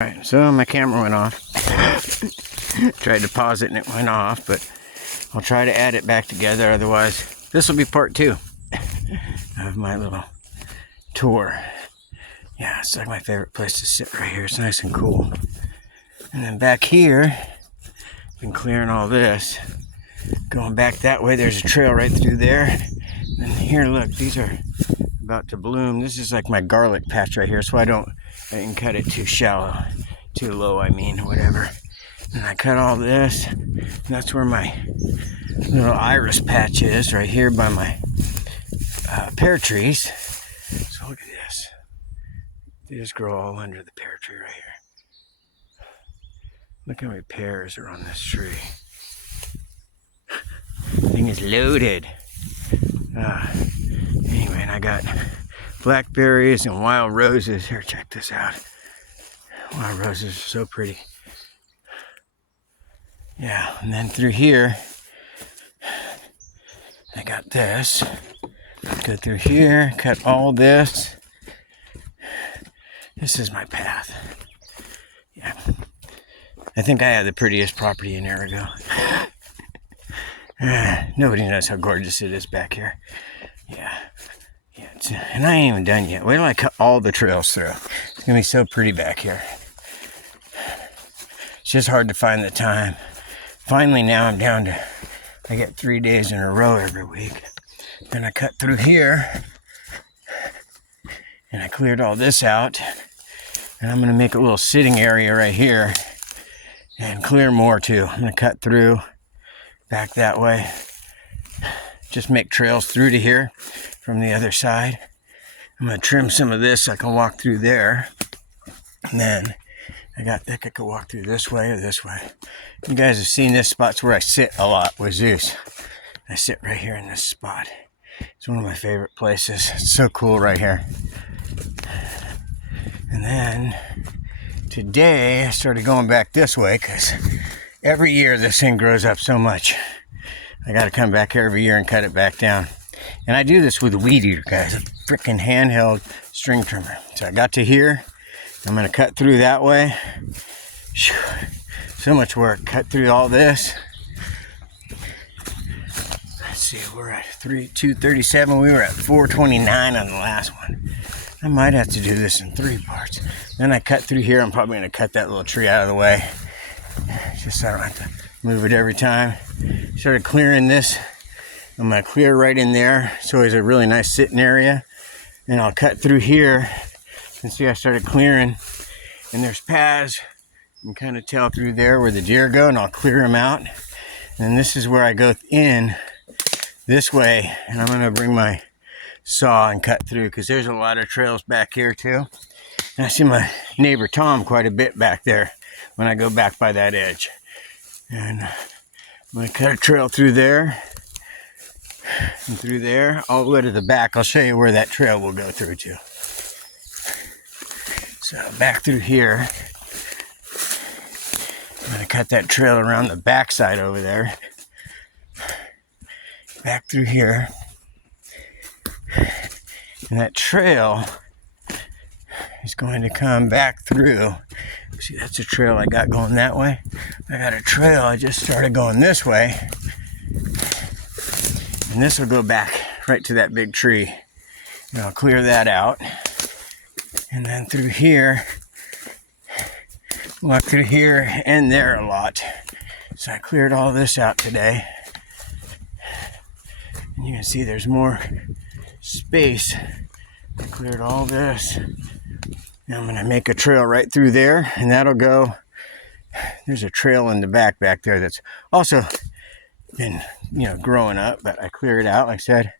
Alright, so my camera went off. Tried to pause it and it went off, but I'll try to add it back together. Otherwise, this will be part 2 of my little tour. Yeah, it's like my favorite place to sit right here. It's nice and cool. And then back here, been clearing all this. Going back that way, there's a trail right through there. And here, look, these are about to bloom. This is like my garlic patch right here, so I didn't cut it too shallow, too low, I mean, whatever. And I cut all this. And that's where my little iris patch is, right here by my pear trees. So look at this. They just grow all under the pear tree right here. Look how many pears are on this tree. Thing is loaded. Anyway, and I got blackberries and wild roses. Here, check this out. Wild roses are so pretty. Yeah, and then through here, I got this. Go through here, cut all this. This is my path. Yeah. I think I have the prettiest property in Arago. Nobody knows how gorgeous it is back here. Yeah. And I ain't even done yet. Wait till I cut all the trails through. It's gonna be so pretty back here. It's just hard to find the time. Finally, now I'm down to, I get 3 days in a row every week. Then I cut through here, and I cleared all this out. And I'm gonna make a little sitting area right here, and clear more too. I'm gonna cut through, back that way. Just make trails through to here from the other side. I'm gonna trim some of this so I can walk through there. And then I could walk through this way or this way. You guys have seen this spot's where I sit a lot with Zeus. I sit right here in this spot. It's one of my favorite places. It's so cool right here. And then today I started going back this way because every year this thing grows up so much. I got to come back here every year and cut it back down. And I do this with a weed eater, guys, a freaking handheld string trimmer. So I got to here. I'm going to cut through that way. So much work. Cut through all this. Let's see, we're at 237. We were at 429 on the last one. I might have to do this in 3 parts. Then I cut through here. I'm probably going to cut that little tree out of the way, just so I don't have to move it every time. Started clearing this. I'm going to clear right in there. So it's a really nice sitting area. Then I'll cut through here. And see, I started clearing. And there's paths. You can kind of tell through there where the deer go, and I'll clear them out. And this is where I go in this way. And I'm going to bring my saw and cut through, because there's a lot of trails back here too. And I see my neighbor Tom quite a bit back there when I go back by that edge. And I'm going to cut a trail through there and through there all the way to the back. I'll show you where that trail will go through to. So back through here, I'm going to cut that trail around the backside over there. Back through here. And that trail is going to come back through. See, that's a trail I got going that way. I got a trail I just started going this way. And this will go back right to that big tree. And I'll clear that out. And then through here, walk through here and there a lot. So I cleared all this out today. And you can see there's more space. I cleared all this. Now I'm going to make a trail right through there, and that'll go. There's a trail in the back there that's also been, growing up, but I cleared it out. Like I said,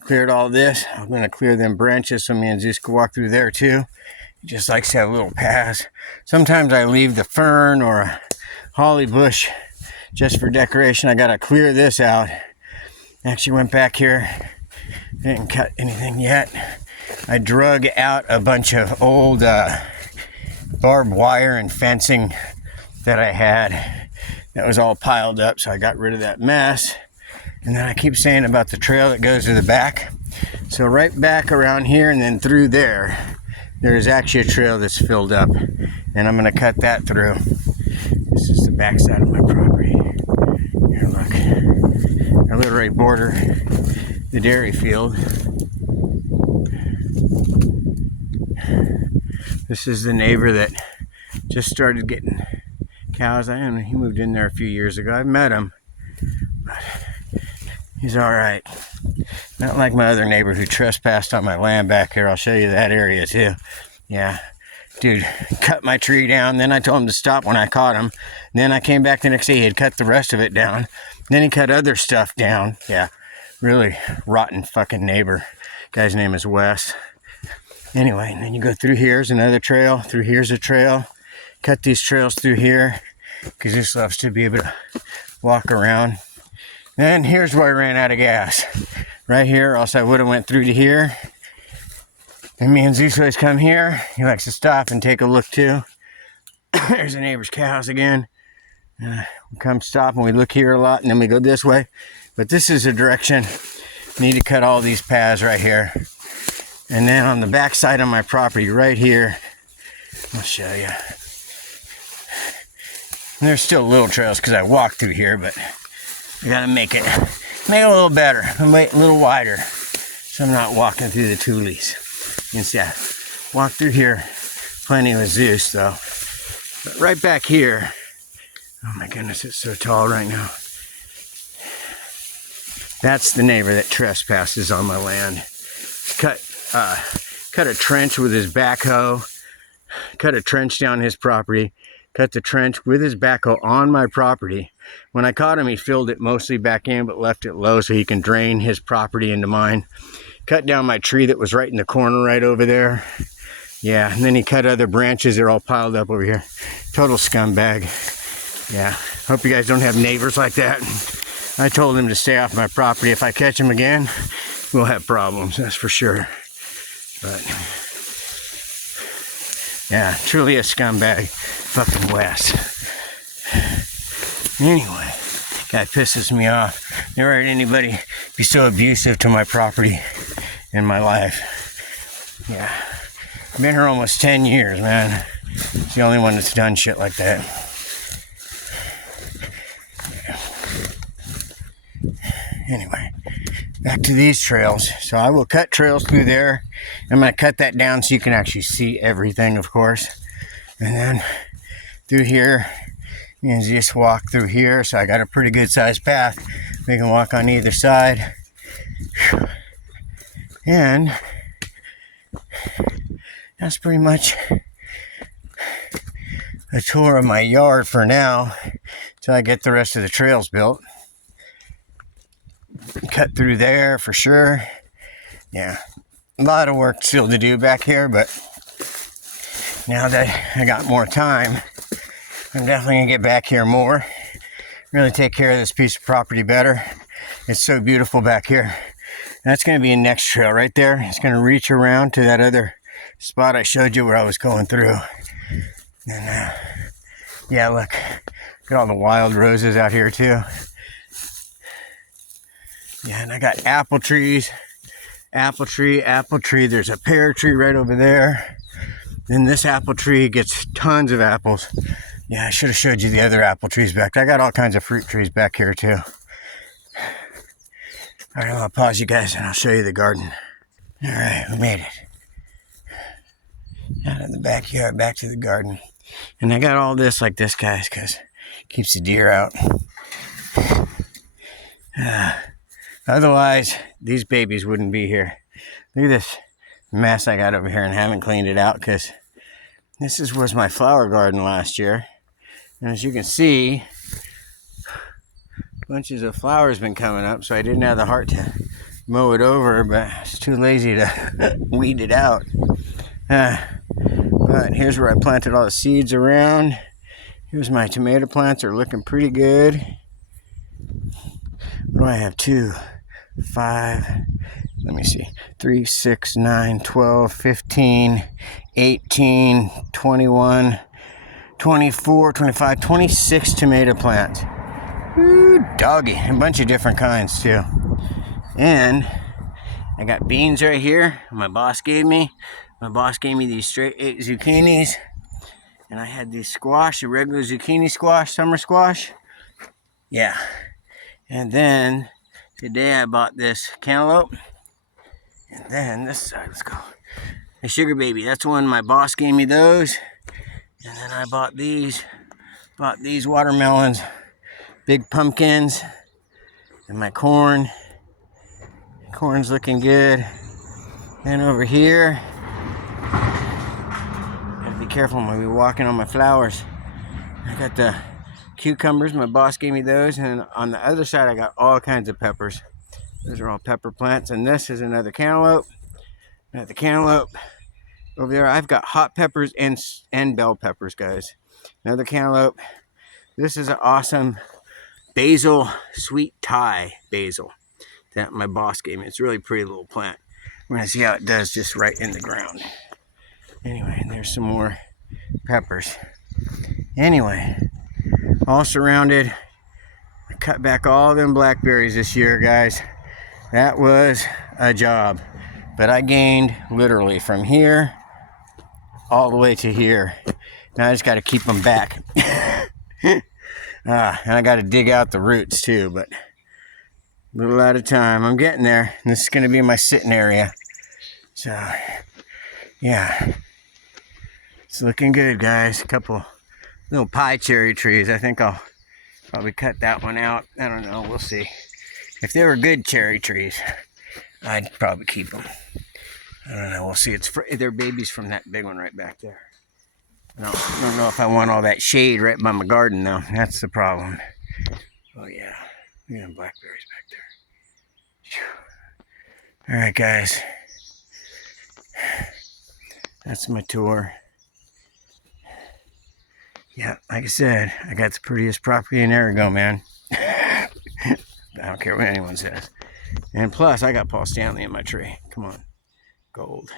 cleared all this. I'm going to clear them branches so me and Zeus can walk through there too. He just likes to have little paths. Sometimes I leave the fern or a holly bush just for decoration. I got to clear this out. Actually went back here. Didn't cut anything yet. I drug out a bunch of old barbed wire and fencing that I had. That was all piled up, so I got rid of that mess. And then I keep saying about the trail that goes to the back. So right back around here and then through there. there is actually a trail that's filled up, and I'm going to cut that through. This is the backside of my property. Here, look. I literally border the dairy field. This is the neighbor that just started getting cows. I don't know, he moved in there a few years ago. I've met him, but he's all right. Not like my other neighbor who trespassed on my land back here. I'll show you that area too. Yeah, dude, cut my tree down. Then I told him to stop when I caught him. Then I came back the next day. He had cut the rest of it down. Then he cut other stuff down. Yeah, really rotten fucking neighbor. Guy's name is Wes. Anyway, and then you go through here's another trail. Through here's a trail. Cut these trails through here because this loves to be able to walk around. And here's where I ran out of gas. Right here, or else I would have went through to here. And me and Zeus always come here. He likes to stop and take a look too. There's the neighbor's cows again. We come stop and we look here a lot, and then we go this way. But this is the direction. Need to cut all these paths right here. And then on the back side of my property right here, I'll show you. And there's still little trails because I walked through here, but I gotta make it a little better, a little wider, so I'm not walking through the tulies. You can see I walk through here plenty with Zeus though. But right back here, oh my goodness, it's so tall right now. That's the neighbor that trespasses on my land. Cut a trench with his backhoe, cut a trench down his property, cut the trench with his backhoe on my property. When I caught him, he filled it mostly back in, but left it low so he can drain his property into mine. Cut down my tree that was right in the corner right over there. Yeah, and then he cut other branches. They're all piled up over here. Total scumbag. Yeah, hope you guys don't have neighbors like that. I told him to stay off my property. If I catch him again, we'll have problems, that's for sure. But yeah, truly a scumbag. Fucking Wes. Anyway, guy pisses me off. Never heard anybody be so abusive to my property in my life. Yeah, I've been here almost 10 years, man. He's the only one that's done shit like that. Anyway, back to these trails. So I will cut trails through there. I'm going to cut that down so you can actually see everything, of course. And then through here, you can just walk through here. So I got a pretty good sized path. We can walk on either side. And that's pretty much a tour of my yard for now until I get the rest of the trails built. Cut through there for sure. Yeah, a lot of work still to do back here, but now that I got more time, I'm definitely gonna get back here more, really take care of this piece of property better. It's so beautiful back here. That's gonna be a next trail right there. It's gonna reach around to that other spot I showed you where I was going through. And yeah, look at all the wild roses out here too. Yeah, and I got apple trees, apple tree. There's a pear tree right over there. Then this apple tree gets tons of apples. Yeah, I should have showed you the other apple trees back there. I got all kinds of fruit trees back here too. All right, I'll pause you guys and I'll show you the garden. All right, we made it. Out of the backyard, back to the garden. And I got all this like this, guys, because it keeps the deer out. Otherwise, these babies wouldn't be here. Look at this mess I got over here and haven't cleaned it out because this was my flower garden last year. And as you can see, bunches of flowers been coming up, so I didn't have the heart to mow it over, but I was too lazy to weed it out. But here's where I planted all the seeds around. Here's my tomato plants. They're looking pretty good. What do I have? 2, 5, let me see, 3, 6, 9, 12, 15, 18, 21, 24, 25, 26 tomato plants. Ooh, doggy. A bunch of different kinds too. And I got beans right here my boss gave me. My boss gave me these straight 8 zucchinis. And I had these squash, a regular zucchini squash, summer squash. Yeah. And then today I bought this cantaloupe. And then this side, let's go. A sugar baby. That's one my boss gave me those. And then I bought these watermelons, big pumpkins, and my corn. Corn's looking good. And over here, gotta be careful when we walking on my flowers. I got the cucumbers, my boss gave me those, and on the other side I got all kinds of peppers. Those are all pepper plants, and this is another cantaloupe. Got the cantaloupe. Over there I've got hot peppers and bell peppers, guys. Another cantaloupe. This is an awesome basil, sweet Thai basil that my boss gave me. It's a really pretty little plant. We're gonna see how it does just right in the ground. Anyway, and there's some more peppers. Anyway, all surrounded. I cut back all them blackberries this year, guys. That was a job. But I gained literally from here all the way to here. Now I just got to keep them back. And I got to dig out the roots too, but a little at a time. I'm getting there. This is going to be my sitting area. So, yeah. It's looking good, guys. A couple little pie cherry trees. I think I'll probably cut that one out. I don't know. We'll see. If they were good cherry trees, I'd probably keep them. I don't know. We'll see. They're babies from that big one right back there. I don't know if I want all that shade right by my garden, though. That's the problem. Oh, yeah. Look at them blackberries back there. All right, guys. That's my tour. Yeah, like I said, I got the prettiest property in Arago, man. I don't care what anyone says. And plus, I got Paul Stanley in my tree. Come on. Gold.